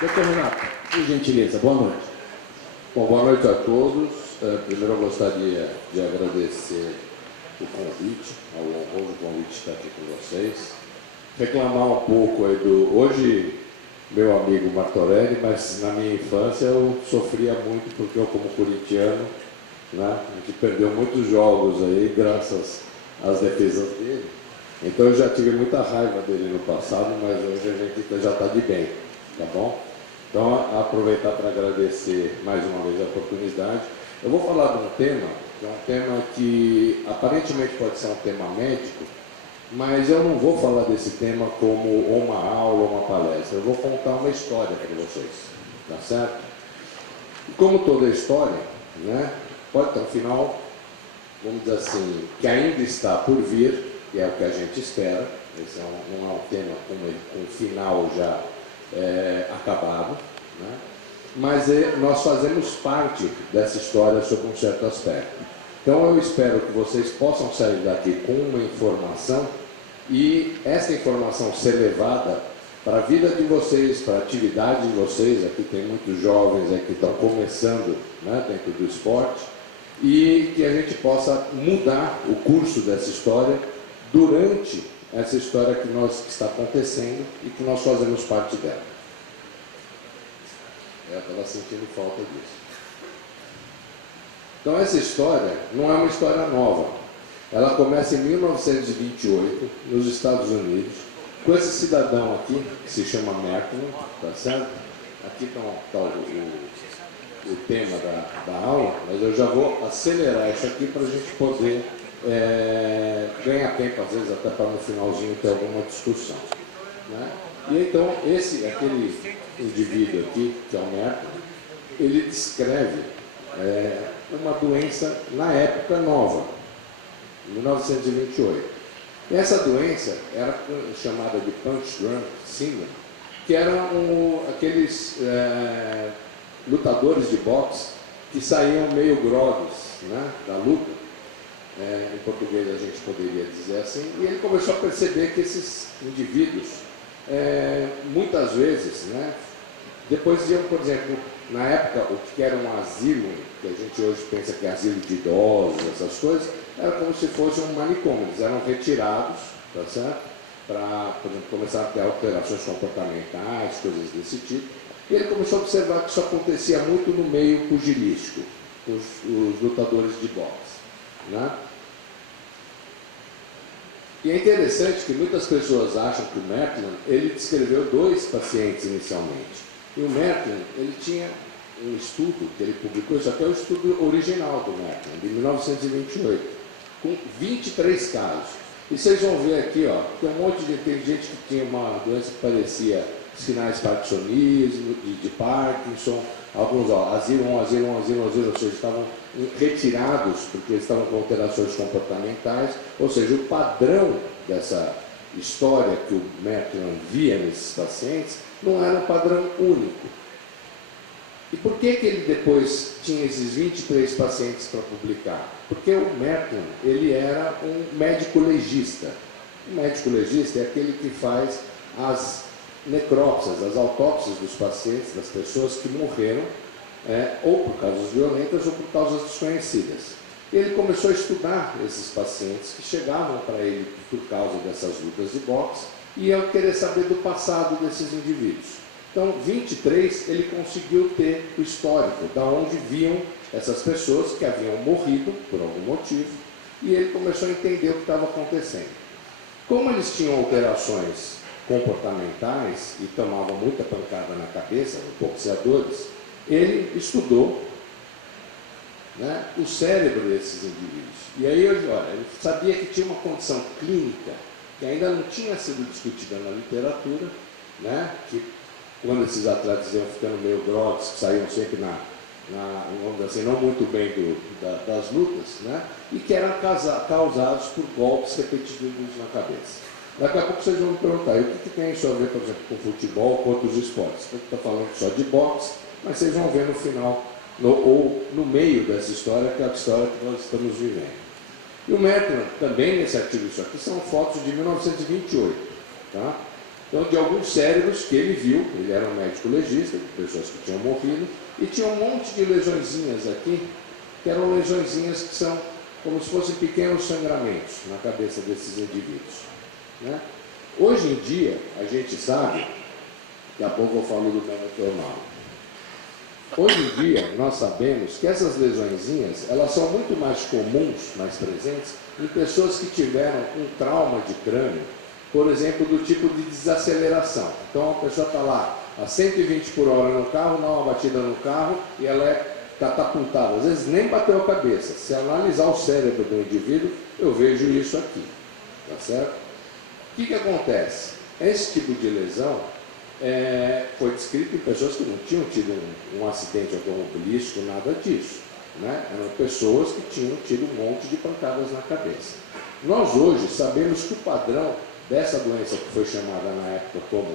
Doutor Renato, por gentileza, boa noite. Bom, boa noite a todos. Primeiro eu gostaria de agradecer o convite, ao honroso convite de estar aqui com vocês. Reclamar um pouco aí hoje, meu amigo Martorelli, mas na minha infância eu sofria muito porque eu, como corintiano, né, a gente perdeu muitos jogos aí graças às defesas dele. Então eu já tive muita raiva dele no passado, mas hoje a gente já está de bem, tá bom? Então, aproveitar para agradecer mais uma vez a oportunidade. Eu vou falar de um tema, que é um tema que aparentemente pode ser um tema médico, mas eu não vou falar desse tema como uma aula ou uma palestra. Eu vou contar uma história para vocês, tá certo? E como toda história, né, pode ter um final, vamos dizer assim, que ainda está por vir, que é o que a gente espera. Esse não é um tema com um final já acabado, né? Mas nós fazemos parte dessa história sob um certo aspecto. Então eu espero que vocês possam sair daqui com uma informação e essa informação ser levada para a vida de vocês, para a atividade de vocês. Aqui tem muitos jovens que estão começando, né, dentro do esporte, e que a gente possa mudar o curso dessa história durante essa história que está acontecendo e que nós fazemos parte dela. Eu estava sentindo falta disso. Então essa história não é uma história nova. Ela começa em 1928, nos Estados Unidos, com esse cidadão aqui, que se chama Merton, tá certo? Aqui está o tema da aula, mas eu já vou acelerar isso aqui para a gente poder ganhar tempo, às vezes até para no finalzinho ter alguma discussão, né? E então, aquele indivíduo aqui, que é o Merton, ele descreve uma doença na época nova, 1928. E essa doença era chamada de Punch Drunk Syndrome, que eram aqueles lutadores de boxe que saíam meio grogues, né, da luta. Em português a gente poderia dizer assim, e ele começou a perceber que esses indivíduos, muitas vezes, né, depois iam, por exemplo, na época, o que era um asilo, que a gente hoje pensa que é asilo de idosos, essas coisas, era como se fosse um manicômio. Eles eram retirados, tá certo? Para, por exemplo, começar a ter alterações comportamentais, coisas desse tipo. E ele começou a observar que isso acontecia muito no meio pugilístico, os lutadores de boxe, né? E é interessante que muitas pessoas acham que o Merton, ele descreveu 2 pacientes inicialmente. E o Merton, ele tinha um estudo que ele publicou, isso aqui é o estudo original do Merton, de 1928, com 23 casos. E vocês vão ver aqui, ó, tem um monte de gente que tinha uma doença que parecia sinais de parkinsonismo, de Parkinson, alguns, ó, asilo 1, ou seja, estavam retirados porque eles estavam com alterações comportamentais, ou seja, o padrão dessa história que o Merton via nesses pacientes não era um padrão único. E por que ele depois tinha esses 23 pacientes para publicar? Porque o Merton, ele era um médico legista. O médico legista é aquele que faz as necrópsias, as autópsias dos pacientes, das pessoas que morreram, ou por causas violentas ou por causas desconhecidas. Ele começou a estudar esses pacientes que chegavam para ele por causa dessas lutas de boxe e ia querer saber do passado desses indivíduos. Então, 23, ele conseguiu ter o histórico, da onde viam essas pessoas que haviam morrido por algum motivo, e ele começou a entender o que estava acontecendo. Como eles tinham alterações comportamentais e tomavam muita pancada na cabeça, os boxeadores, ele estudou, né, o cérebro desses indivíduos. E aí, olha, ele sabia que tinha uma condição clínica que ainda não tinha sido discutida na literatura, né, que quando esses atletas iam ficando meio grogues, que saíam sempre vamos dizer assim, não muito bem das lutas, né, e que eram causados por golpes repetitivos na cabeça. Daqui a pouco vocês vão me perguntar, e o que tem isso a ver, por exemplo, com futebol, com outros esportes? Eu estou falando só de boxe, mas vocês vão ver no final, ou no meio dessa história, que é a história que nós estamos vivendo. E o Merton, também nesse artigo, isso aqui são fotos de 1928, tá? Então, de alguns cérebros que ele viu, ele era um médico legista, de pessoas que tinham morrido, e tinha um monte de lesõezinhas aqui, que eram lesõezinhas que são como se fossem pequenos sangramentos na cabeça desses indivíduos, né? Hoje em dia, a gente sabe, daqui a pouco eu falo do Bennett-O'Malley. Hoje em dia, nós sabemos que essas lesõezinhas, elas são muito mais comuns, mais presentes, em pessoas que tiveram um trauma de crânio, por exemplo, do tipo de desaceleração. Então, a pessoa está lá a 120 por hora no carro, dá uma batida no carro e ela é catapultada. Às vezes nem bateu a cabeça. Se analisar o cérebro do indivíduo, eu vejo isso aqui. Tá certo? O que acontece? Esse tipo de lesão foi descrito em pessoas que não tinham tido um acidente automobilístico, nada disso, né? Eram pessoas que tinham tido um monte de pancadas na cabeça. Nós hoje sabemos que o padrão dessa doença que foi chamada na época como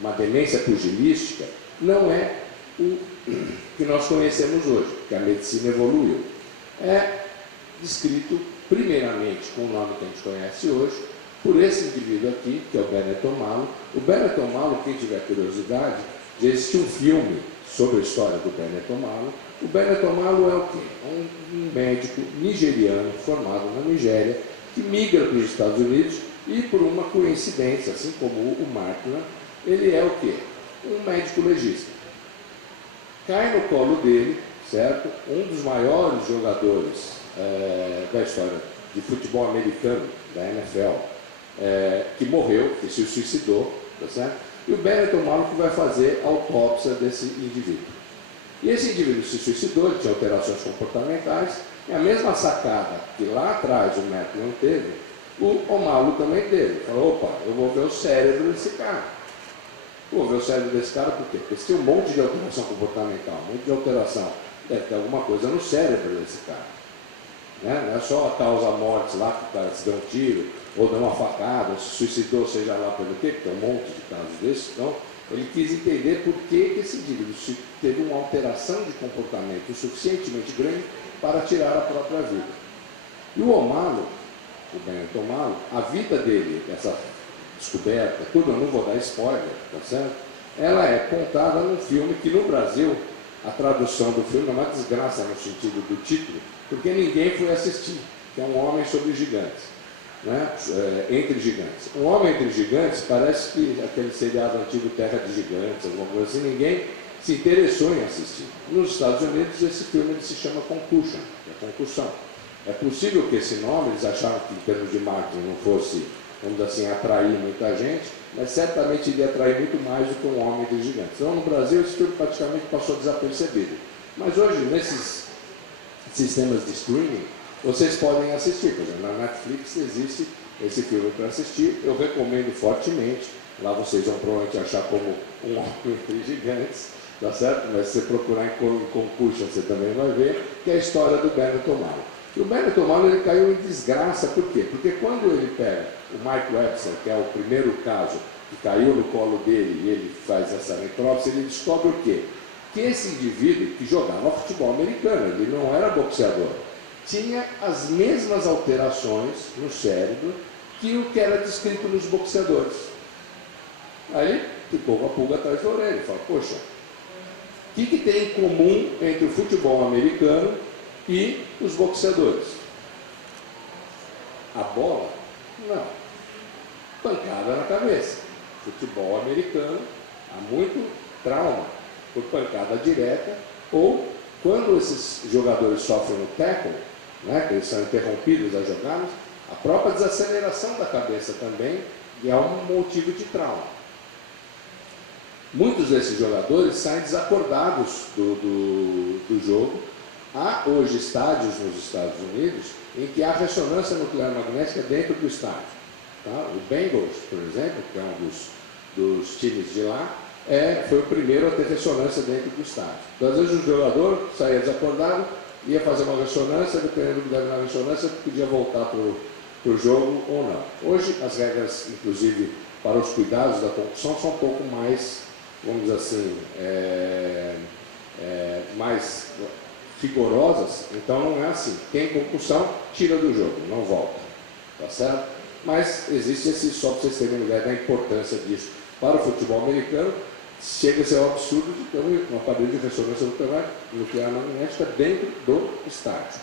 uma demência pugilística não é o que nós conhecemos hoje, que a medicina evoluiu. É descrito primeiramente com o nome que a gente conhece hoje, por esse indivíduo aqui, que é o Bennett-O'Malley. O Bennett-O'Malley, quem tiver curiosidade, já existe um filme sobre a história do Bennett-O'Malley. O Bennett-O'Malley é o quê? Um médico nigeriano, formado na Nigéria, que migra para os Estados Unidos e, por uma coincidência, assim como o Markland, ele é o quê? Um médico legista. Cai no colo dele, certo? Um dos maiores jogadores da história de futebol americano, da NFL, que morreu, que se suicidou, tá certo? E o Bennett-O'Malley que vai fazer a autópsia desse indivíduo. E esse indivíduo se suicidou, ele tinha alterações comportamentais, e a mesma sacada que lá atrás o Matt não teve, o O'Malley também teve. Falou, opa, eu vou ver o cérebro desse cara. Vou ver o cérebro desse cara por quê? Porque se tem um monte de alteração comportamental, um monte de alteração, deve ter alguma coisa no cérebro desse cara. Né? Não é só a causa morte lá, que o cara se deu um tiro, ou deu uma facada, ou se suicidou, seja lá pelo quê, porque tem um monte de casos desses. Então, ele quis entender por que esse indivíduo teve uma alteração de comportamento suficientemente grande para tirar a própria vida. E o O'Malley, o Bennett-O'Malley, a vida dele, essa descoberta, tudo, eu não vou dar spoiler, tá certo? Ela é contada num filme que no Brasil, a tradução do filme é uma desgraça no sentido do título, porque ninguém foi assistir, que é Um Homem sobre Gigantes, né? Entre Gigantes. Um Homem entre Gigantes parece que aquele seriado antigo Terra de Gigantes, alguma coisa assim, ninguém se interessou em assistir. Nos Estados Unidos esse filme se chama Concussion, é concussão. É possível que esse nome, eles acharam que em termos de marketing não fosse, vamos dizer assim, atrair muita gente, mas certamente iria atrair muito mais do que Um Homem entre Gigantes. Então no Brasil esse filme praticamente passou desapercebido. Mas hoje, nesses sistemas de streaming, vocês podem assistir. Por exemplo, na Netflix existe esse filme para assistir. Eu recomendo fortemente. Lá vocês vão provavelmente achar como Um Homem entre Gigantes, tá certo? Mas se você procurar em Concussion, você também vai ver, que é a história do Bennett-O'Malley. E o Bennett-O'Malley ele caiu em desgraça, por quê? Porque quando ele pega o Mike Webster, que é o primeiro caso que caiu no colo dele e ele faz essa necrópsia, ele descobre o quê? Que esse indivíduo que jogava futebol americano, ele não era boxeador, tinha as mesmas alterações no cérebro que o que era descrito nos boxeadores. Aí ficou com a pulga atrás da orelha e fala, poxa, o que tem em comum entre o futebol americano e os boxeadores? A bola? Não. Pancada na cabeça. Futebol americano, há muito trauma por pancada direta, ou quando esses jogadores sofrem no tackle, né, que eles são interrompidos as jogadas, a própria desaceleração da cabeça também é um motivo de trauma. Muitos desses jogadores saem desacordados do jogo. Há hoje estádios nos Estados Unidos em que há ressonância nuclear magnética dentro do estádio. Tá? O Bengals, por exemplo, que é um dos times de lá, foi o primeiro a ter ressonância dentro do estádio. Então, às vezes o jogador saía desacordado, ia fazer uma ressonância, dependendo do que era na ressonância, podia voltar para o jogo ou não. Hoje, as regras, inclusive, para os cuidados da concussão são um pouco mais, vamos dizer assim, mais rigorosas, então não é assim. Tem concussão, tira do jogo, não volta. Tá certo? Mas existe esse, só para vocês terem uma ideia da importância disso. para o futebol americano, chega a ser um absurdo de ter um aparelho de ressonância nuclear magnética dentro do estádio.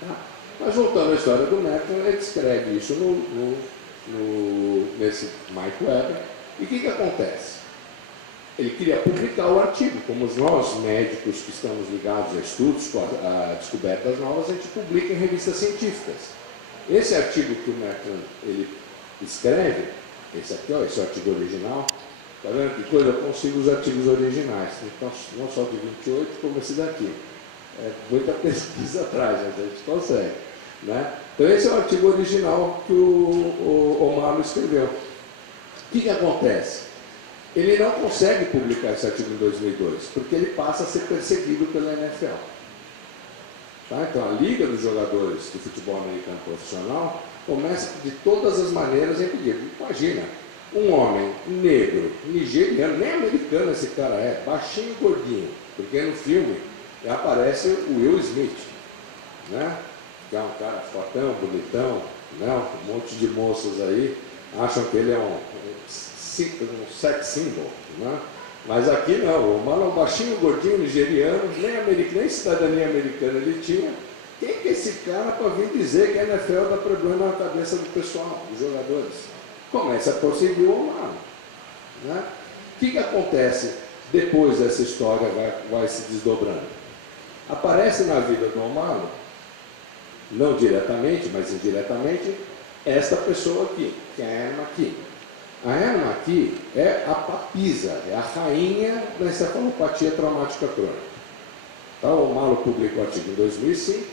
Tá? Mas voltando à história do Merton, ele descreve isso nesse Mike Weber. E o que acontece? Ele queria publicar o artigo, como nós médicos que estamos ligados a estudos, a descobertas novas, a gente publica em revistas científicas. Esse artigo que o Merton ele escreve, esse aqui, ó, esse artigo original, tá vendo que coisa? Eu consigo os artigos originais, então, não só de 28, como esse daqui. É muita pesquisa atrás, a gente consegue. Né? Então esse é o artigo original que o O'Malley escreveu. O que acontece? Ele não consegue publicar esse artigo em 2002, porque ele passa a ser perseguido pela NFL. Tá? Então a Liga dos Jogadores de Futebol Americano Profissional começa de todas as maneiras a impedir. Imagina, um homem negro, nigeriano, nem americano esse cara é, baixinho e gordinho, porque no filme aparece o Will Smith, né? Que é um cara fortão, bonitão, né? Um monte de moças aí acham que ele é um sex symbol, né? Mas aqui não, o Mano é um baixinho, gordinho, nigeriano, nem cidadania americana ele tinha. Quem que é esse cara para vir dizer que a NFL dá problema na cabeça do pessoal, dos jogadores? Começa a prosseguir o Mano. Né? O que acontece depois dessa história vai se desdobrando? Aparece na vida do O'Malley, não diretamente, mas indiretamente, esta pessoa aqui, que é a Anne McKee. A Anne McKee é a papisa, é a rainha da encefalopatia traumática crônica. Então, o O'Malley publicou o artigo em 2005,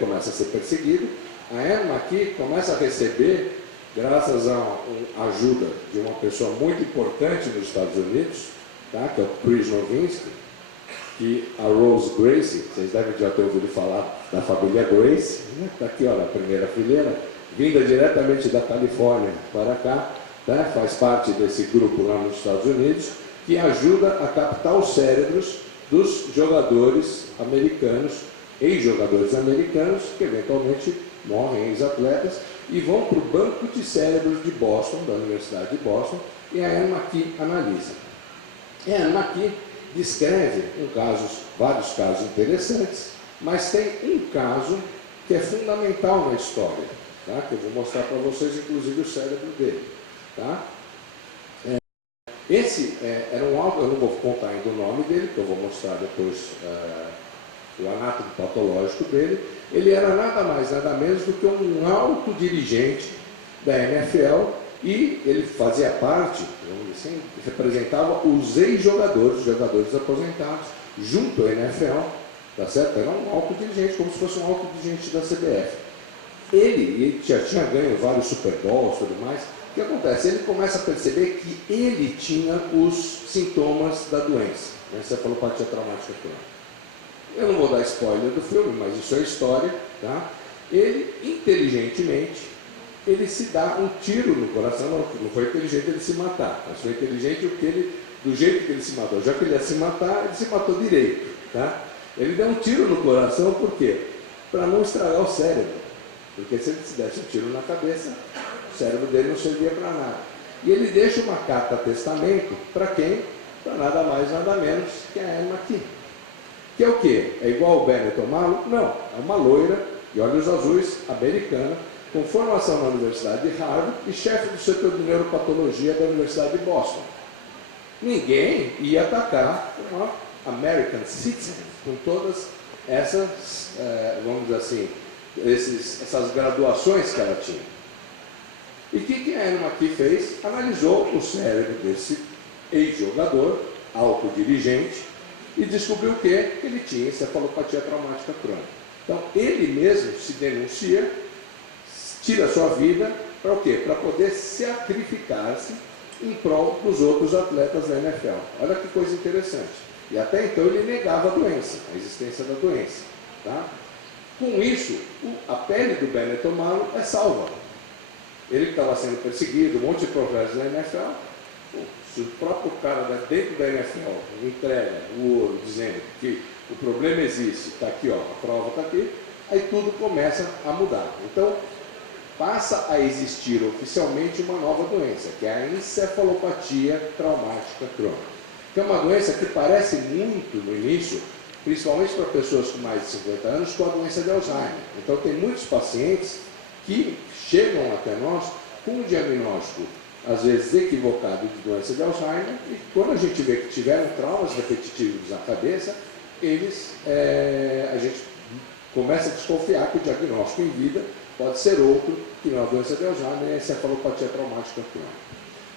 começa a ser perseguido. A Anne McKee começa a receber, graças a ajuda de uma pessoa muito importante nos Estados Unidos, tá? Que é o Chris Novinsky, que a Rose Gracie, vocês devem já ter ouvido falar da família Gracie, né? Está aqui, ó, na primeira fileira, vinda diretamente da Califórnia para cá, né? Faz parte desse grupo lá nos Estados Unidos, que ajuda a captar os cérebros dos jogadores americanos, ex-jogadores americanos, que eventualmente morrem, ex-atletas, e vão para o banco de cérebros de Boston, da Universidade de Boston, e a Anne McKee analisa. E a Anne McKee descreve vários casos interessantes, mas tem um caso que é fundamental na história, tá? Que eu vou mostrar para vocês, inclusive, o cérebro dele. Tá? Esse era um alto, eu não vou contar ainda o nome dele, que eu vou mostrar depois o anátomo patológico dele. Ele era nada mais, nada menos do que um alto dirigente da NFL, e ele fazia parte, vamos dizer assim, representava os ex-jogadores, jogadores aposentados, junto à NFL, tá certo? Era um alto dirigente, como se fosse um alto dirigente da CBF. Ele já tinha ganho vários Super Bowls e tudo mais. O que acontece? Ele começa a perceber que ele tinha os sintomas da doença, né? Encefalopatia traumática crônica. Eu não vou dar spoiler do filme, mas isso é história, tá? Ele, inteligentemente, ele se dá um tiro no coração. Não foi inteligente ele se matar, mas foi inteligente do jeito que ele se matou. Já que ele ia se matar, ele se matou direito, tá? Ele deu um tiro no coração, por quê? Para não estragar o cérebro, porque se ele se desse um tiro na cabeça, o cérebro dele não servia para nada. E ele deixa uma carta testamento para quem? Para nada mais, nada menos que a Anne McKee. Que é o quê? É igual o Bennett O'Malley? Não, é uma loira de olhos azuis, americana, com formação na Universidade de Harvard e chefe do setor de neuropatologia da Universidade de Boston. Ninguém ia atacar uma American Citizen com todas essas, vamos dizer assim, essas graduações que ela tinha. E o que a Anne McKee fez? Analisou o cérebro desse ex-jogador, autodirigente, e descobriu que ele tinha encefalopatia traumática crônica. Então, ele mesmo se denuncia, tira a sua vida, para o quê? Para poder sacrificar-se em prol dos outros atletas da NFL. Olha que coisa interessante. E até então ele negava a doença, a existência da doença. Tá? Com isso, a pele do Bennett O'Malley é salva. Ele que estava sendo perseguido, um monte de profetas da NFL, se o próprio cara dentro da NFL entrega o ouro dizendo que o problema existe, está aqui, ó, a prova está aqui, aí tudo começa a mudar. Então, passa a existir oficialmente uma nova doença, que é a encefalopatia traumática crônica, que é uma doença que parece muito, no início, principalmente para pessoas com mais de 50 anos, com a doença de Alzheimer. Então, tem muitos pacientes que chegam até nós com um diagnóstico, às vezes equivocado, de doença de Alzheimer, e quando a gente vê que tiveram traumas repetitivos na cabeça, a gente começa a desconfiar que o diagnóstico em vida pode ser outro que não a doença de Alzheimer e a encefalopatia traumática crônica.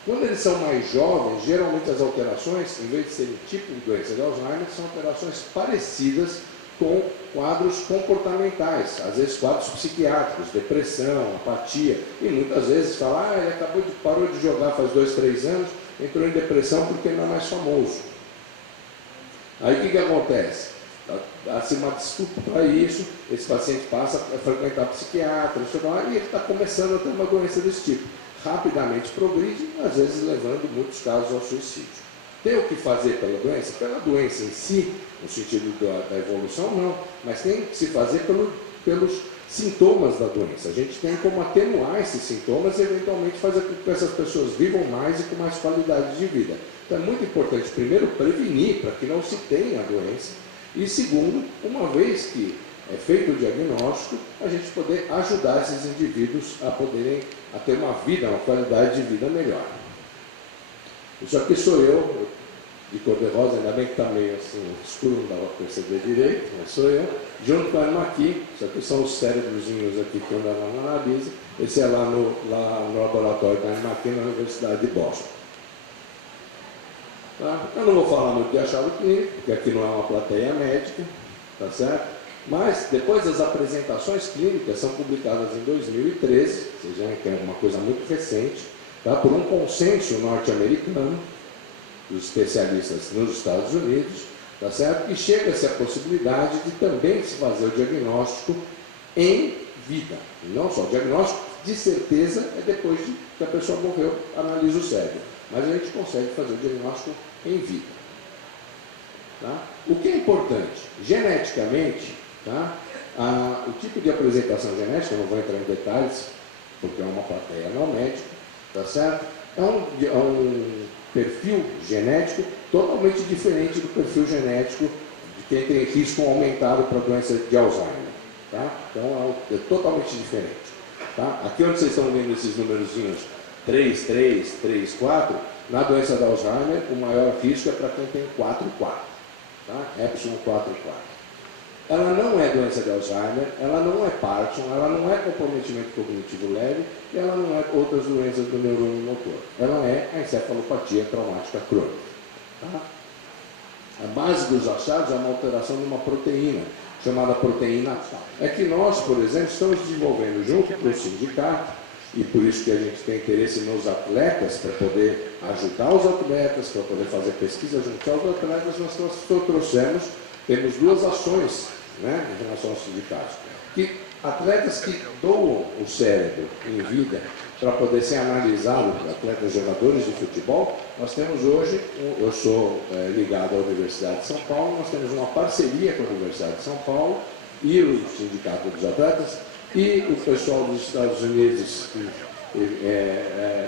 Quando eles são mais jovens, geralmente as alterações, em vez de serem tipo de doença de Alzheimer, são alterações parecidas com quadros comportamentais, às vezes quadros psiquiátricos, depressão, apatia, e muitas vezes fala, ele parou de jogar faz 2, 3 anos, entrou em depressão porque não é mais famoso. Aí o que acontece? Dá-se uma desculpa para isso, esse paciente passa a frequentar psiquiatra, e ele está começando a ter uma doença desse tipo. Rapidamente progride, às vezes levando muitos casos ao suicídio. Tem o que fazer pela doença? Pela doença em si, no sentido da evolução, não, mas tem que se fazer pelos sintomas da doença. A gente tem como atenuar esses sintomas e eventualmente fazer com que essas pessoas vivam mais e com mais qualidade de vida. Então é muito importante, primeiro, prevenir para que não se tenha a doença, e segundo, uma vez que é feito o diagnóstico, a gente poder ajudar esses indivíduos a ter uma vida, uma qualidade de vida melhor. Isso aqui sou eu, de cor-de-rosa, ainda bem que está meio assim escuro, não dá para perceber direito, mas sou eu, junto com a irmã aqui. Isso aqui são os cérebrozinhos aqui que andam lá na Anabisa. Esse é lá no laboratório da irmã aqui na Universidade de Boston. Tá? Eu não vou falar muito de achado clínico, porque aqui não é uma plateia médica, tá certo? Mas, depois das apresentações clínicas, são publicadas em 2013, vocês veem que é uma coisa muito recente, tá? Por um consenso norte-americano, dos especialistas nos Estados Unidos, tá certo? E chega-se a possibilidade de também se fazer o diagnóstico em vida. Não só o diagnóstico, de certeza, é depois que a pessoa morreu, analisa o cérebro. Mas a gente consegue fazer o diagnóstico em vida. Tá? O que é importante? Geneticamente, tá? O tipo de apresentação genética, eu não vou entrar em detalhes, porque é uma plateia não médica, tá certo? É um perfil genético totalmente diferente do perfil genético de quem tem risco aumentado para a doença de Alzheimer. Tá? Então é totalmente diferente. Tá? Aqui onde vocês estão vendo esses numerozinhos 3, 3, 3, 4, na doença de Alzheimer o maior risco é para quem tem 4, 4. Tá? Epsilon 4, 4. Ela não é doença de Alzheimer, ela não é Parkinson, ela não é comprometimento cognitivo leve e ela não é outras doenças do neurônio motor. Ela é a encefalopatia traumática crônica. Tá? A base dos achados é uma alteração de uma proteína, chamada proteína tal. É que nós, por exemplo, estamos desenvolvendo junto com o sindicato, e por isso que a gente tem interesse nos atletas, para poder ajudar os atletas, para poder fazer pesquisa junto aos atletas, nós temos duas ações, né, em relação aos sindicatos. Que atletas que doam o cérebro em vida para poder ser analisado, atletas jogadores de futebol, nós temos hoje, eu sou ligado à Universidade de São Paulo, nós temos uma parceria com a Universidade de São Paulo e o Sindicato dos Atletas e o pessoal dos Estados Unidos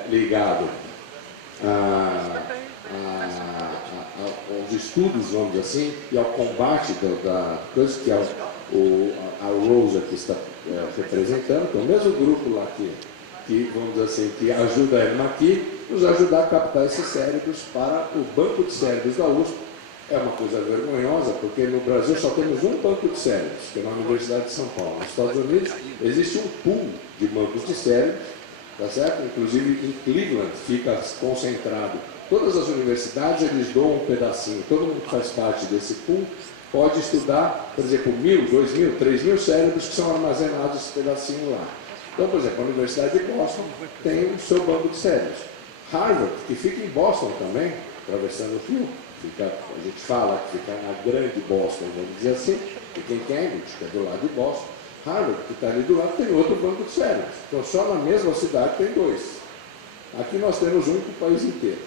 ligado aos estudos, vamos dizer assim, e ao combate da coisa que a Rosa que está representando, que é o mesmo grupo lá que vamos dizer assim, que ajuda a irmã aqui, nos ajudar a captar esses cérebros para o banco de cérebros da USP. É uma coisa vergonhosa, porque no Brasil só temos um banco de cérebros, que é na Universidade de São Paulo. Nos Estados Unidos existe um pool de bancos de cérebros, tá certo? Inclusive em Cleveland fica concentrado. Todas as universidades eles doam um pedacinho, todo mundo que faz parte desse pool pode estudar, por exemplo, 1.000, 2.000, 3.000 cérebros que são armazenados esse pedacinho lá. Então, por exemplo, a Universidade de Boston tem o seu banco de cérebros. Harvard, que fica em Boston também, atravessando o rio, a gente fala que fica na grande Boston, vamos dizer assim, fica em Cambridge, que é do lado de Boston. Harvard, que está ali do lado, tem outro banco de cérebros. Então, só na mesma cidade tem 2. Aqui nós temos um para o país inteiro.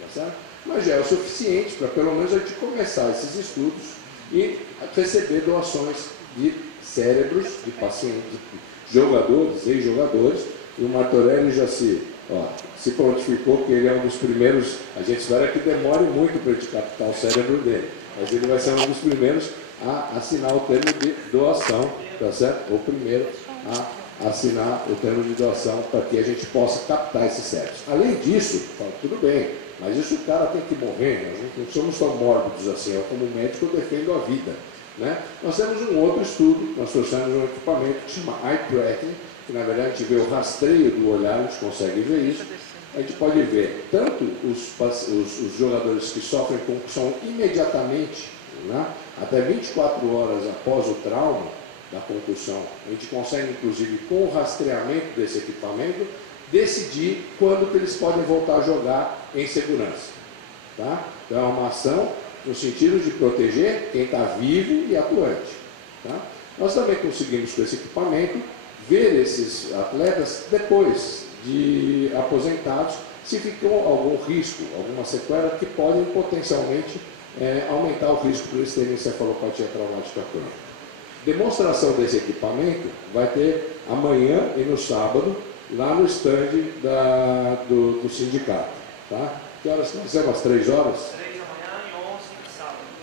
Tá certo? Mas já é o suficiente para, pelo menos, a gente começar esses estudos e receber doações de cérebros de pacientes, jogadores, ex-jogadores, e o Martorelli já se prontificou que ele é um dos primeiros, a gente espera que demore muito para a gente captar o cérebro dele, mas ele vai ser um dos primeiros a assinar o termo de doação, tá certo? O primeiro a assinar o termo de doação para que a gente possa captar esses cérebros. Além disso, fala, tudo bem, mas isso o cara tem que morrer, nós não somos tão mórbidos assim, eu como médico eu defendo a vida. Né? Nós temos um outro estudo, nós trouxemos um equipamento que se chama eye tracking, que na verdade a gente vê o rastreio do olhar, a gente consegue ver isso. A gente pode ver tanto os jogadores que sofrem concussão imediatamente, né? Até 24 horas após o trauma da concussão, a gente consegue inclusive com o rastreamento desse equipamento, decidir quando que eles podem voltar a jogar em segurança. Tá? Então é uma ação no sentido de proteger quem está vivo e atuante. Tá? Nós também conseguimos, com esse equipamento, ver esses atletas depois de aposentados, se ficou algum risco, alguma sequela que podem potencialmente aumentar o risco para eles terem encefalopatia traumática crônica. Demonstração desse equipamento vai ter amanhã e no sábado, lá no stand do sindicato. Tá? Que horas vai ser? Umas 3 horas?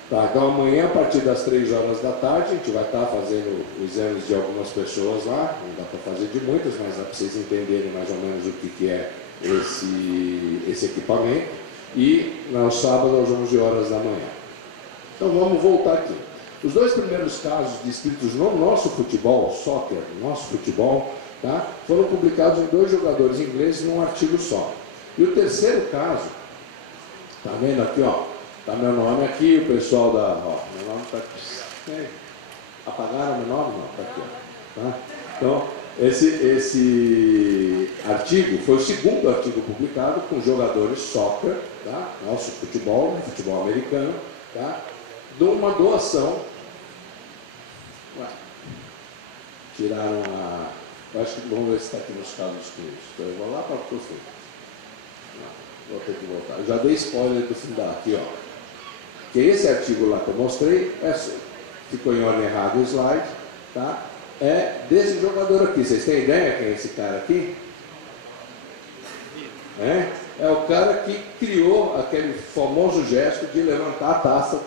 Tá, então amanhã, a partir das 3 horas da tarde, a gente vai estar fazendo exames de algumas pessoas lá, não dá para fazer de muitas, mas dá para vocês entenderem mais ou menos o que é esse equipamento. E no sábado, às 11 horas da manhã. Então vamos voltar aqui. Os 2 primeiros casos descritos no nosso futebol, soccer, nosso futebol, tá, foram publicados em 2 jogadores ingleses num artigo só. E o terceiro caso, tá vendo aqui, ó? Está meu nome aqui, o pessoal da... Ó, meu nome está aqui. Apagaram meu nome? Não, está aqui. Ó, tá? Então, esse artigo foi o segundo artigo publicado com jogadores soccer, tá? Nosso futebol americano, tá? De uma doação. Tiraram a... Eu acho que vamos ver se está aqui nos casos clínicos. Então, eu vou lá para o fim. Vou ter que voltar. Eu já dei spoiler do fim da aqui, ó. Que esse artigo lá que eu mostrei, ficou em ordem errada o slide, tá? É desse jogador aqui. Vocês têm ideia quem é esse cara aqui? É o cara que criou aquele famoso gesto de levantar a taça.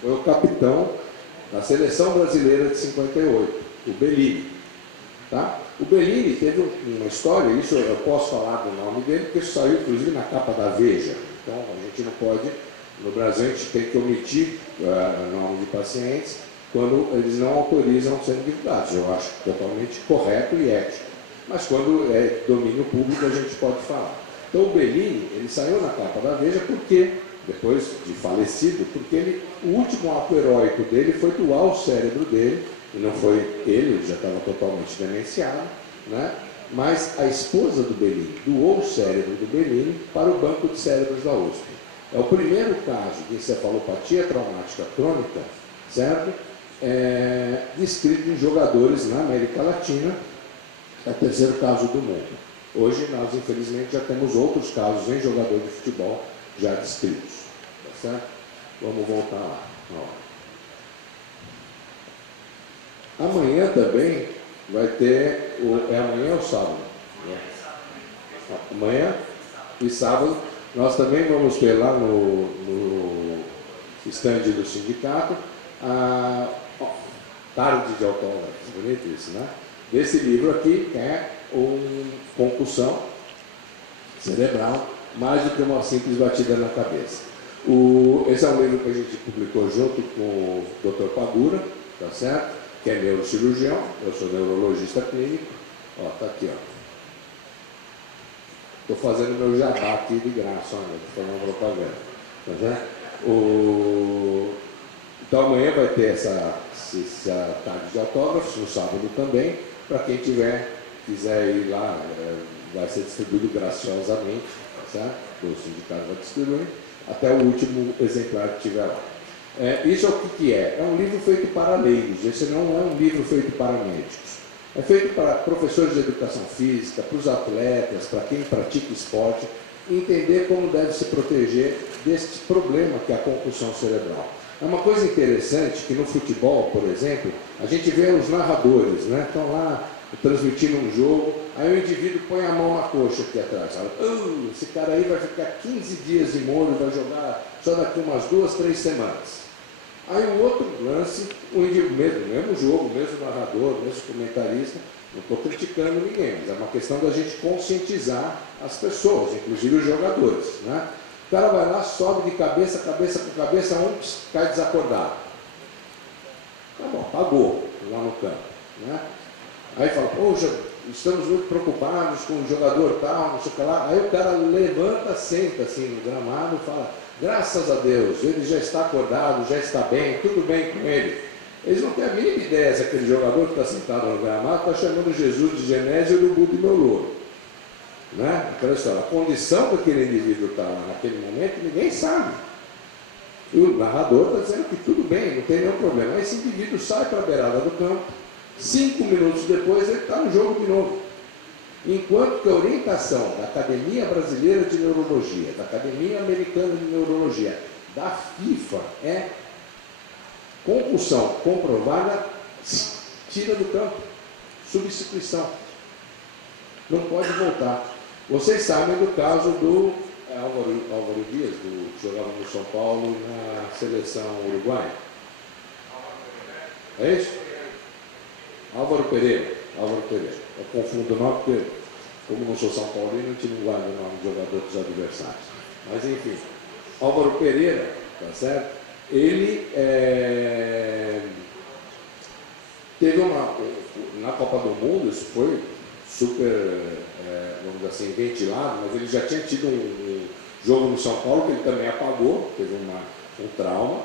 Foi o capitão da seleção brasileira de 58, o Bellini. Tá? O Bellini teve uma história, isso eu posso falar do nome dele, porque isso saiu inclusive na capa da Veja. Então, a gente não pode, no Brasil, a gente tem que omitir o nome de pacientes quando eles não autorizam serem divulgados. Eu acho totalmente correto e ético. Mas quando é domínio público, a gente pode falar. Então, o Bellini, ele saiu na capa da Veja porque, depois de falecido, porque o último ato heróico dele foi doar o cérebro dele, e não foi ele já estava totalmente demenciado, né? Mas a esposa do Bellini doou o cérebro do Bellini para o banco de cérebros da USP. É o primeiro caso de encefalopatia traumática crônica, certo? Descrito em jogadores na América Latina, é o terceiro caso do mundo. Hoje nós, infelizmente, já temos outros casos em jogadores de futebol já descritos, tá certo? Vamos voltar lá. Amanhã também vai ter, amanhã ou sábado? Amanhã e sábado, nós também vamos ter lá no stand do sindicato a tarde de autógrafos, bonito isso, né? Esse livro aqui é concussão cerebral, mais do que uma simples batida na cabeça. Esse é um livro que a gente publicou junto com o Dr. Pagura, tá certo? Que é neurocirurgião, eu sou neurologista clínico, ó, tá aqui, ó. Estou fazendo meu jabá aqui de graça, olha, estou fazendo propaganda, tá certo? Então amanhã vai ter essa tarde de autógrafos, no sábado também, para quem quiser ir lá, vai ser distribuído graciosamente, tá certo? O sindicato vai distribuir, até o último exemplar que tiver lá. Isso é o que é? É um livro feito para leigos, esse não é um livro feito para médicos. É feito para professores de educação física, para os atletas, para quem pratica esporte, entender como deve se proteger desse problema que é a concussão cerebral. É uma coisa interessante que no futebol, por exemplo, A gente vê os narradores, né? Estão lá transmitindo um jogo, aí o indivíduo põe a mão na coxa aqui atrás. Fala, esse cara aí vai ficar 15 dias de molho, vai jogar só daqui umas 2, 3 semanas. Aí o outro lance, o indivíduo, mesmo jogo, mesmo narrador, mesmo comentarista, não estou criticando ninguém, mas é uma questão da gente conscientizar as pessoas, inclusive os jogadores, né? O cara vai lá, sobe de cabeça, cabeça com cabeça, cai desacordado. Tá bom, pagou lá no campo, né? Aí fala, poxa, estamos muito preocupados com o jogador tal, não sei o que lá. Aí o cara levanta, senta assim no gramado e fala, graças a Deus, ele já está acordado, já está bem, tudo bem com ele. Eles não têm a mínima ideia se aquele jogador que está sentado no gramado está chamando Jesus de Genésio e Urubu de meu louro. Né? Aquela história, a condição que aquele indivíduo está lá naquele momento, ninguém sabe. E o narrador está dizendo que tudo bem, não tem nenhum problema. Aí esse indivíduo sai para a beirada do campo, 5 minutos depois ele está no jogo de novo. Enquanto que a orientação da Academia Brasileira de Neurologia, da Academia Americana de Neurologia, da FIFA é compulsão comprovada, tira do campo, substituição. Não pode voltar. Vocês sabem do caso do Álvaro Dias, que jogava no São Paulo na seleção uruguaia. É isso? Álvaro Pereira. Eu confundo o nome porque, como não sou São Paulino, não tive guarda o nome de jogador dos adversários. Mas enfim, Álvaro Pereira, tá certo? Ele teve na Copa do Mundo, isso foi super, vamos dizer assim, ventilado, mas ele já tinha tido um jogo no São Paulo que ele também apagou, teve um trauma.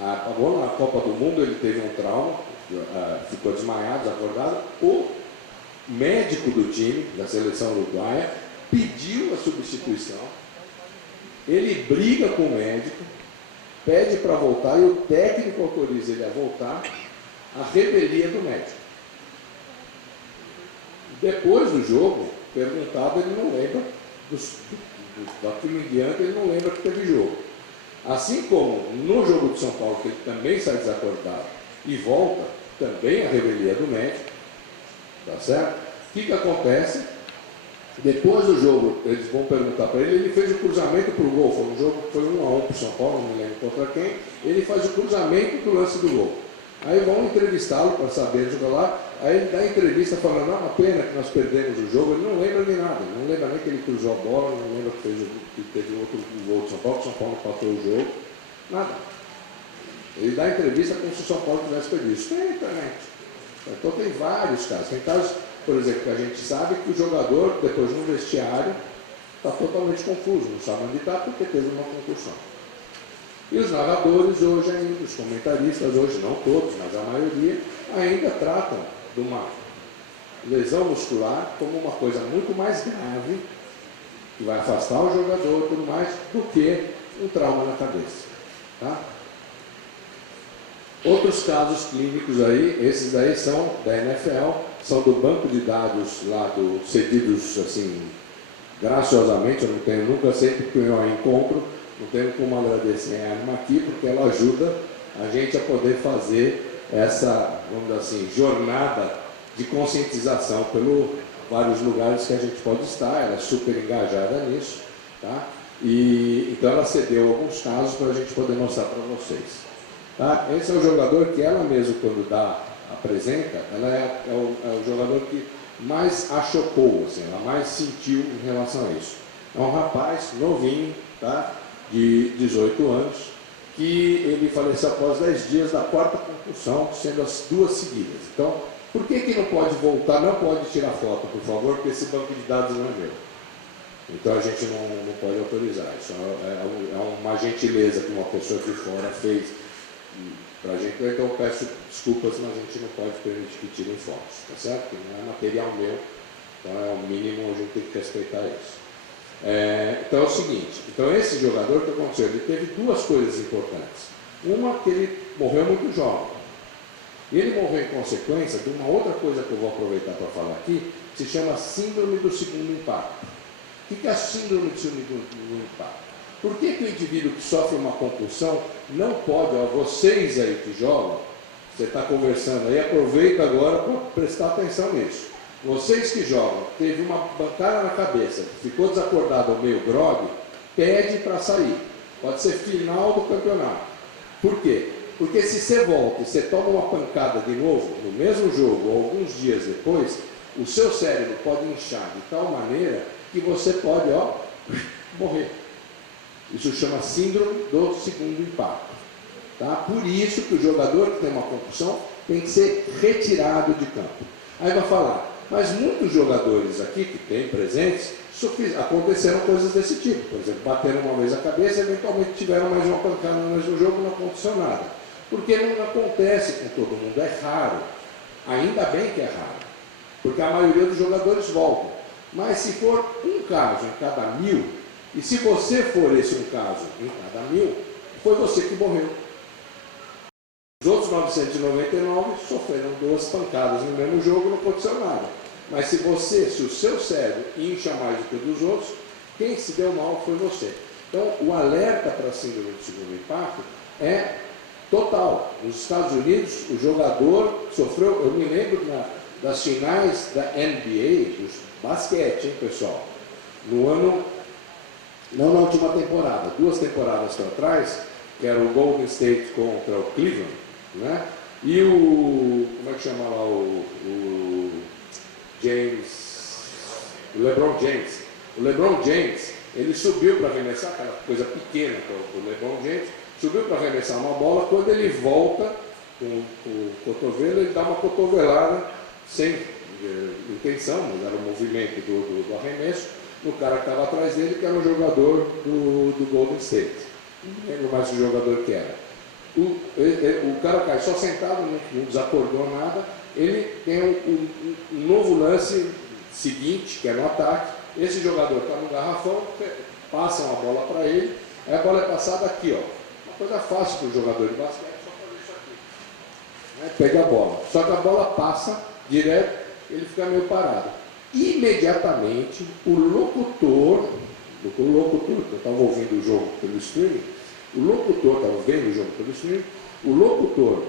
Apagou na Copa do Mundo, ele teve um trauma, ficou desmaiado, desacordado. O médico do time, da seleção uruguaia, pediu a substituição. Ele briga com o médico, pede para voltar e o técnico autoriza ele a voltar, a revelia do médico. Depois do jogo, perguntado, ele não lembra, daquilo em diante, ele não lembra que teve jogo. Assim como no jogo de São Paulo, que ele também sai desacordado e volta, também a revelia do médico, tá certo? O que acontece? Depois do jogo, eles vão perguntar para ele, ele fez o cruzamento para o gol, foi um jogo que foi 1-1 para o São Paulo, não me lembro contra quem, ele faz o cruzamento do lance do gol. Aí vão entrevistá-lo para saber jogar lá, aí ele dá entrevista falando, não, uma pena que nós perdemos o jogo, ele não lembra de nada, não lembra nem que ele cruzou a bola, não lembra que teve outro gol de São Paulo, que São Paulo empatou o jogo, nada. Ele dá entrevista como se o São Paulo tivesse perdido. Isso tem na internet. Então tem vários casos. Tem casos, por exemplo, que a gente sabe que o jogador, depois no vestiário, está totalmente confuso, não sabe onde está porque teve uma concussão. E os narradores hoje ainda, os comentaristas hoje, não todos, mas a maioria, ainda tratam de uma lesão muscular como uma coisa muito mais grave, que vai afastar o jogador e tudo mais, do que um trauma na cabeça. Tá? Outros casos clínicos aí, esses daí são da NFL, são do banco de dados lá cedidos assim, graciosamente, eu não tenho, nunca sempre que eu a encontro, não tenho como agradecer a Arma aqui, porque ela ajuda a gente a poder fazer essa, vamos dizer assim, jornada de conscientização pelos vários lugares que a gente pode estar, ela é super engajada nisso, tá? E então ela cedeu alguns casos para a gente poder mostrar para vocês. Tá? Esse é o jogador que ela mesma, quando apresenta, ela é o jogador que mais a chocou, assim, ela mais sentiu em relação a isso. É um rapaz novinho, tá? De 18 anos, que ele faleceu após 10 dias da 4ª concussão, sendo as 2 seguidas. Então, por que não pode voltar, não pode tirar foto, por favor, porque esse banco de dados não é meu. Então a gente não pode autorizar. Isso é uma gentileza que uma pessoa de fora fez para a gente. Então eu peço desculpas, mas a gente não pode permitir que tirem fotos, tá certo? Porque não é material meu, então é o mínimo, a gente tem que respeitar isso. Então é o seguinte, então esse jogador, que aconteceu? Ele teve 2 coisas importantes. Uma, que ele morreu muito jovem. E ele morreu em consequência de uma outra coisa que eu vou aproveitar para falar aqui, que se chama síndrome do segundo impacto. O que é a síndrome do segundo impacto? Por que o indivíduo que sofre uma concussão não pode, vocês aí que jogam, Você está conversando aí, aproveita agora para prestar atenção nisso. Vocês que jogam, teve uma bancada na cabeça, ficou desacordado ou meio grog, pede para sair. Pode ser final do campeonato. Por quê? Porque se você volta e você toma uma pancada de novo, no mesmo jogo, ou alguns dias depois, o seu cérebro pode inchar de tal maneira que você pode, ó, morrer. Isso chama síndrome do segundo impacto. Tá? Por isso que o jogador que tem uma concussão tem que ser retirado de campo. Aí vai falar, mas muitos jogadores aqui que tem presentes, aconteceram coisas desse tipo. Por exemplo, bateram uma vez a cabeça e eventualmente tiveram mais uma pancada no mesmo jogo e não aconteceu nada. Porque não acontece com todo mundo, é raro. Ainda bem que é raro. Porque a maioria dos jogadores voltam. Mas se for um caso em cada 1000, e se você for esse um caso em cada 1000, foi você que morreu. Os outros 999 sofreram 2 pancadas no mesmo jogo e não aconteceu nada. Mas se o seu cérebro incha mais do que o dos outros, quem se deu mal foi você. Então, o alerta para a síndrome do segundo impacto é total. Nos Estados Unidos, o jogador sofreu, eu me lembro das finais da NBA, dos basquete, hein, pessoal? No ano, não na última temporada, 2 temporadas para trás, que era o Golden State contra o Cleveland, né? E como é que chama lá o LeBron James. O LeBron James, ele subiu para arremessar, aquela coisa pequena que o LeBron James, subiu para arremessar uma bola, quando ele volta com o cotovelo, ele dá uma cotovelada sem intenção, mas era o movimento do arremesso, no cara que estava atrás dele, que era um jogador do Golden State. Não lembro mais o jogador que era. O cara cai só sentado, não desacordou nada. Ele tem um novo lance seguinte, que é no ataque. Esse jogador está no garrafão, passa uma bola para ele, aí a bola é passada aqui, ó. Uma coisa fácil para o jogador de basquete, só fazer isso aqui. Né? Pega a bola. Só que a bola passa direto, ele fica meio parado. Imediatamente, o locutor, que eu estava ouvindo o jogo pelo streaming, estava vendo o jogo pelo streaming, o locutor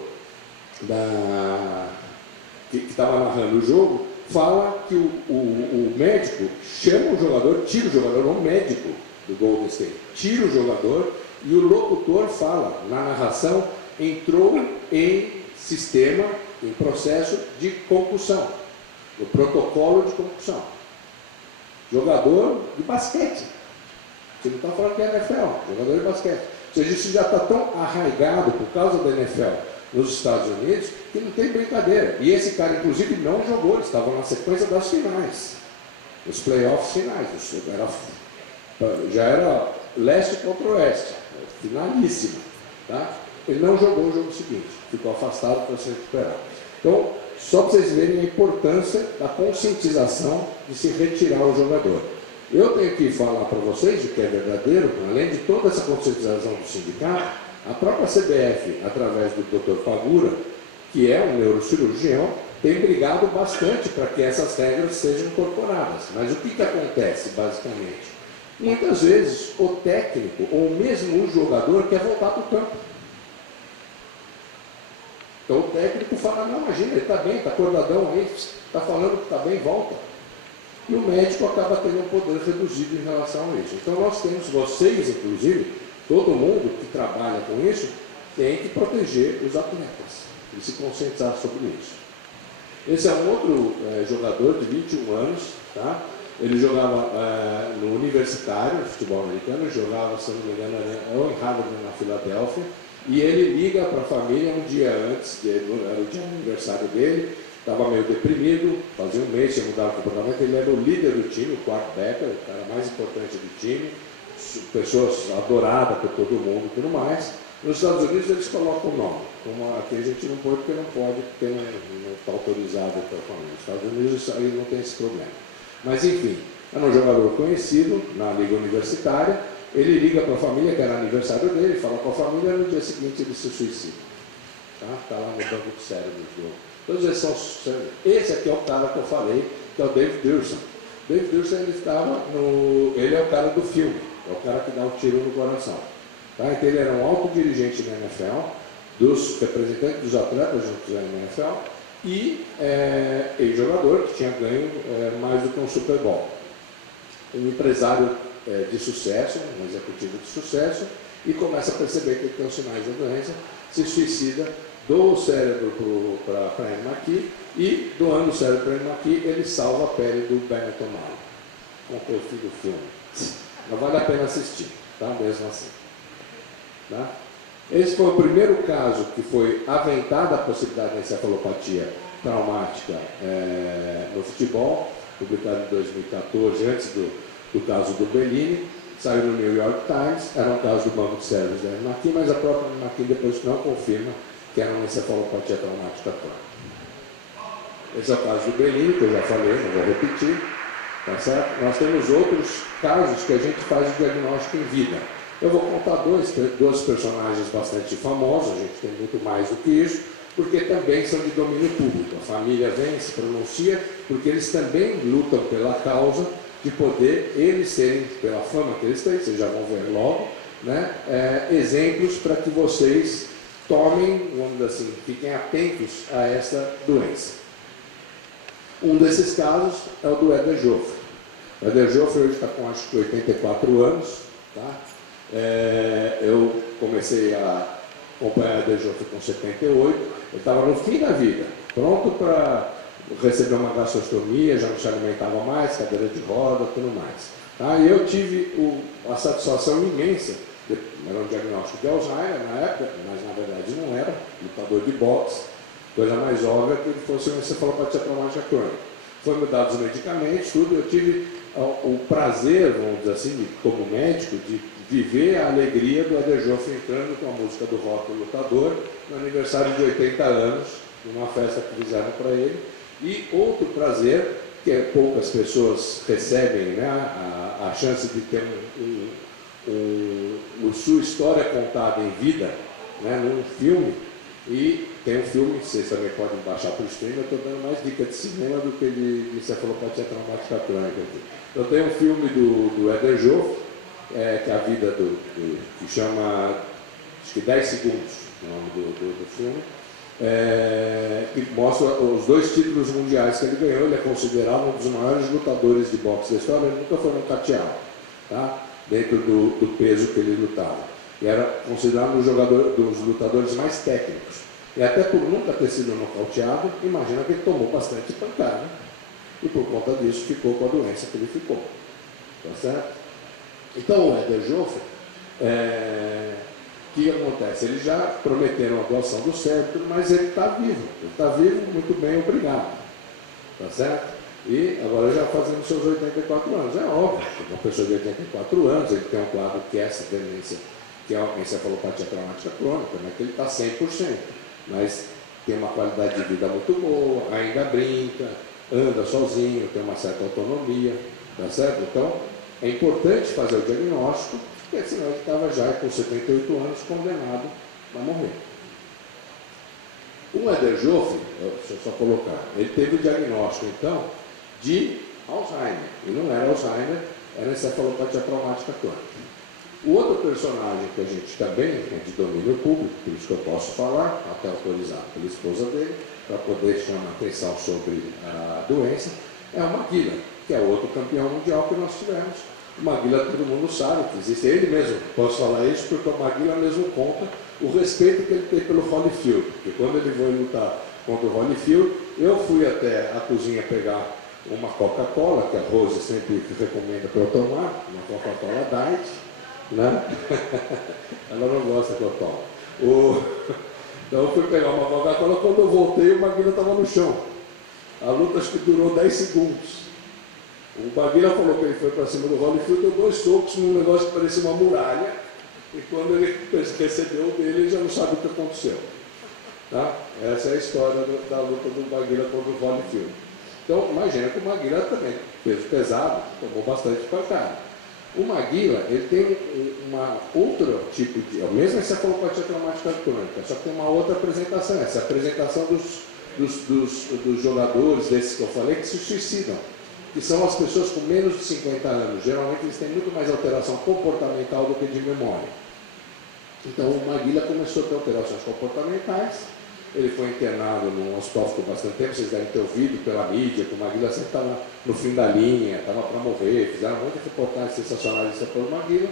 que estava narrando o jogo, fala que o médico chama o jogador, tira o jogador, não o médico do Golden State, tira o jogador e o locutor fala, na narração, entrou em sistema, em processo de concussão, no protocolo de concussão. Jogador de basquete. Você não está falando que é NFL, jogador de basquete. Ou seja, isso já está tão arraigado por causa da NFL nos Estados Unidos que não tem brincadeira. E esse cara, inclusive, não jogou, ele estava na sequência das finais, os playoffs finais. Já era leste contra oeste, finalíssimo. Tá? Ele não jogou o jogo seguinte, ficou afastado para se recuperar. Então, só para vocês verem a importância da conscientização de se retirar o jogador. Eu tenho que falar para vocês o que é verdadeiro, além de toda essa conscientização do sindicato, a própria CBF, através do Dr. Pagura, que é um neurocirurgião, tem brigado bastante para que essas regras sejam incorporadas. Mas o que acontece, basicamente? Muitas vezes o técnico, ou mesmo o jogador, quer voltar para o campo. Então o técnico fala, não, imagina, ele está bem, está acordadão aí, está falando que está bem, volta. E o médico acaba tendo um poder reduzido em relação a isso. Então nós temos, vocês inclusive, todo mundo que trabalha com isso, tem que proteger os atletas e se conscientizar sobre isso. Esse é um outro jogador de 21 anos, tá? Ele jogava no universitário, futebol americano, jogava, se não me engano, ou em Harvard, na Filadélfia, e ele liga para a família um dia antes, era o dia do aniversário dele, estava meio deprimido, fazia um mês, tinha mudado o comportamento, ele era o líder do time, o quarterback, o cara mais importante do time, pessoas adoradas por todo mundo e tudo mais. Nos Estados Unidos eles colocam o nome, como aqui a gente não pode, porque não pode, porque não está autorizado para falar. Nos Estados Unidos aí não tem esse problema. Mas enfim, era um jogador conhecido na liga universitária, ele liga para a família, que era aniversário dele, fala com a família, no dia seguinte ele se suicida. Está lá no banco de cérebro do jogo. Todos eles são. Esse aqui é o cara que eu falei, que é o David Durson. David Durson, ele é o cara do filme, é o cara que dá o tiro no coração. Tá? Então ele era um alto dirigente da NFL, dos representantes dos atletas juntos na NFL e ex-jogador que tinha ganho mais do que um Super Bowl. Um empresário de sucesso, um executivo de sucesso, e começa a perceber que ele tem os sinais da doença, se suicida, doa o cérebro para Anne McKee e, doando o cérebro para Anne McKee, ele salva a pele do Benetton Marley. Contei o fim do filme. Não vale a pena assistir, tá? Mesmo assim. Tá? Esse foi o primeiro caso que foi aventada a possibilidade de encefalopatia traumática no futebol, publicado em 2014, antes do caso do Bellini. Saiu no New York Times, era um caso do banco de cérebros da Anne McKee, mas a própria Anne McKee depois não confirma que era uma encefalopatia traumática crônica. Esse é o caso do Bellini, que eu já falei, não vou repetir. Tá certo? Nós temos outros casos que a gente faz o diagnóstico em vida. Eu vou contar dois personagens bastante famosos, a gente tem muito mais do que isso, porque também são de domínio público. A família vem, se pronuncia, porque eles também lutam pela causa de poder eles serem, pela fama que eles têm, vocês já vão ver logo, né, exemplos para que vocês tomem, vamos dizer assim, fiquem atentos a essa doença. Um desses casos é o do Éder Joffre. O Éder Joffre hoje está com acho que 84 anos. Tá? Eu comecei a acompanhar o Éder Joffre com 78. Ele estava no fim da vida, pronto para receber uma gastrostomia, já não se alimentava mais, cadeira de roda, tudo mais. Tá? E eu tive a satisfação imensa, era um diagnóstico de Alzheimer na época, mas na verdade não era, lutador de boxe, coisa mais óbvia que ele fosse uma encefalopatia traumática crônica. Foram me dados os medicamentos, tudo, eu tive o prazer, vamos dizer assim, como médico, de viver a alegria do Éder Joffre entrando com a música do rock do lutador no aniversário de 80 anos, numa festa que fizeram para ele. E outro prazer, que poucas pessoas recebem, né, a chance de ter sua história contada em vida, né, num filme. E tem um filme, vocês também podem baixar para o stream, eu estou dando mais dica de cinema do que de encefalopatia traumática crônica. Eu tenho um filme do Éder Joffre, que é a vida que chama, acho que 10 segundos, o nome do filme, que mostra os 2 títulos mundiais que ele ganhou. Ele é considerado um dos maiores lutadores de boxe da história, ele nunca foi nocauteado, tá? Dentro do peso que ele lutava. E era considerado um dos lutadores mais técnicos. E até por nunca ter sido nocauteado, imagina que ele tomou bastante pancada. E por conta disso ficou com a doença que ele ficou. Tá certo? Então o Éder Joffre, o que acontece? Eles já prometeram a doação do cérebro, mas ele está vivo. Ele está vivo, muito bem, obrigado. Tá certo? E agora já fazendo seus 84 anos. É óbvio, uma pessoa de 84 anos, ele tem um quadro que é essa tendência, que é a encefalopatia traumática crônica, né, que ele está 100%, mas tem uma qualidade de vida muito boa, ainda brinca, anda sozinho, tem uma certa autonomia, tá certo? Então, é importante fazer o diagnóstico, porque senão ele estava já com 78 anos condenado a morrer. O Éder Joffre, deixa eu só colocar, ele teve o diagnóstico, então, de Alzheimer, e não era Alzheimer, era encefalopatia traumática crônica. O outro personagem que a gente também é de domínio público, por isso que eu posso falar, até autorizado pela esposa dele, para poder chamar atenção sobre a doença, é o Maguila, que é outro campeão mundial que nós tivemos. O Maguila, todo mundo sabe que existe, ele mesmo, posso falar isso porque o Maguila mesmo conta o respeito que ele tem pelo Holyfield, porque quando ele foi lutar contra o Holyfield, eu fui até a cozinha pegar uma Coca-Cola, que a Rose sempre recomenda para eu tomar, uma Coca-Cola Diet, né? Ela não gosta que eu tomo. Então eu fui pegar uma Coca-Cola, quando eu voltei o Maguila estava no chão. A luta acho que durou 10 segundos. O Maguila falou que ele foi para cima do Holyfield, deu 2 socos num negócio que parecia uma muralha, e quando ele recebeu dele, ele já não sabe o que aconteceu. Tá? Essa é a história da luta do Maguila contra o Holyfield. Então, imagina que o Maguila também, peso pesado, tomou bastante pancada. O Maguila, ele tem outro tipo de... A mesma encefalopatia traumática crônica, só que tem uma outra apresentação. Essa apresentação dos jogadores, desses que eu falei, que se suicidam. Que são as pessoas com menos de 50 anos. Geralmente eles têm muito mais alteração comportamental do que de memória. Então o Maguila começou a ter alterações comportamentais, ele foi internado num hospital por bastante tempo, vocês devem ter ouvido pela mídia, que o Maguila sempre estava no fim da linha, estava para morrer, fizeram muitas reportagens sensacionais sobre o Maguila,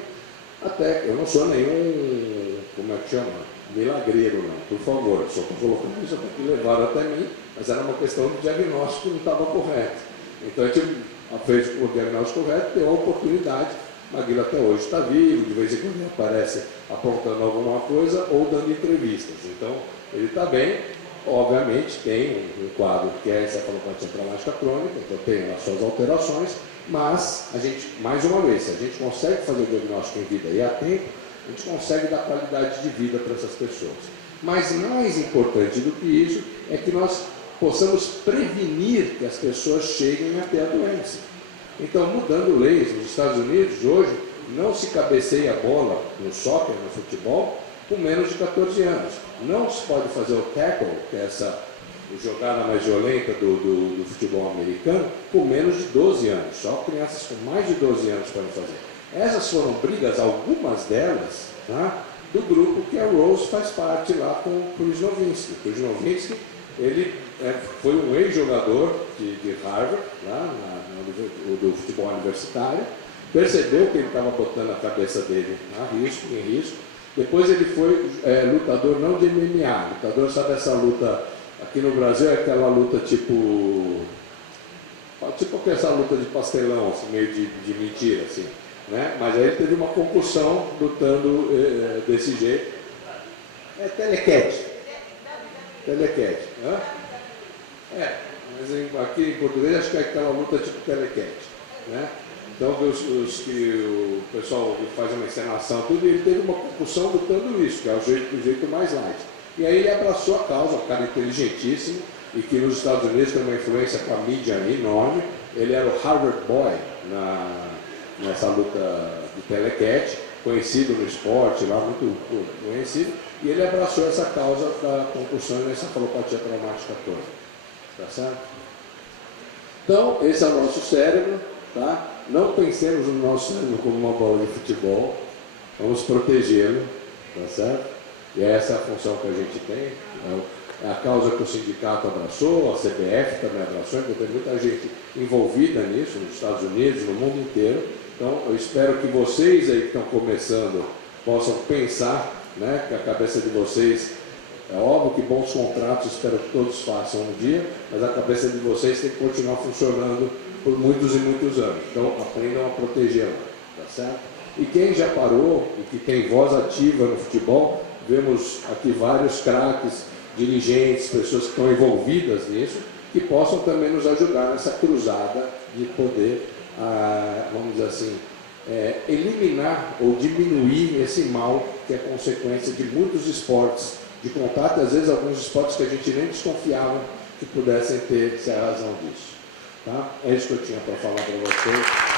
até que eu não sou nenhum, como é que chama, milagreiro não, por favor, só estou colocando isso porque levaram até mim, mas era uma questão de diagnóstico que não estava correto. Então a gente fez o diagnóstico correto, deu a oportunidade. Maguila até hoje está vivo, de vez em quando ele aparece apontando alguma coisa ou dando entrevistas. Então, ele está bem, obviamente tem um quadro que é encefalopatia traumática crônica, então tem as suas alterações, mas a gente, mais uma vez, se a gente consegue fazer o diagnóstico em vida e a tempo, a gente consegue dar qualidade de vida para essas pessoas. Mas mais importante do que isso é que nós possamos prevenir que as pessoas cheguem a ter a doença. Então, mudando leis, nos Estados Unidos, hoje, não se cabeceia a bola no soccer, no futebol, com menos de 14 anos. Não se pode fazer o tackle, que é essa jogada mais violenta do futebol americano, com menos de 12 anos. Só crianças com mais de 12 anos podem fazer. Essas foram brigas, algumas delas, tá, do grupo que a Rose faz parte lá com o Chris Nowinski. O Chris Nowinski, ele foi um ex-jogador de Harvard, lá do futebol universitário, percebeu que ele estava botando a cabeça dele em risco. Depois ele foi lutador não de MMA, lutador, sabe essa luta, aqui no Brasil é aquela luta tipo essa luta de pastelão, assim, meio de mentira, assim, né? Mas aí ele teve uma concussão lutando desse jeito. É telequete. Telequete. Né? Mas aqui em português acho que é aquela luta tipo telequete. Né? Então o pessoal faz uma encenação, tudo, e ele teve uma concussão lutando isso, que é o jeito mais light. E aí ele abraçou a causa, um cara inteligentíssimo, e que nos Estados Unidos tem uma influência com a mídia enorme. Ele era o Harvard Boy nessa luta de telequete, conhecido no esporte, lá muito conhecido, e ele abraçou essa causa da concussão e encefalopatia traumática crônica. Tá certo? Então, esse é o nosso cérebro, tá? Não pensemos no nosso cérebro como uma bola de futebol, vamos protegê-lo, tá certo? E essa é a função que a gente tem. É a causa que o sindicato abraçou, a CBF também abraçou, porque tem muita gente envolvida nisso, nos Estados Unidos, no mundo inteiro. Então, eu espero que vocês aí que estão começando possam pensar, né, que a cabeça de vocês, é óbvio que bons contratos espero que todos façam um dia, mas a cabeça de vocês tem que continuar funcionando por muitos e muitos anos. Então, aprendam a protegê-la, tá certo? E quem já parou e que tem voz ativa no futebol, vemos aqui vários craques, dirigentes, pessoas que estão envolvidas nisso, que possam também nos ajudar nessa cruzada de poder, vamos dizer assim, eliminar ou diminuir esse mal que é consequência de muitos esportes de contato, e às vezes alguns esportes que a gente nem desconfiava que pudessem ter a razão disso. Tá? É isso que eu tinha para falar para vocês.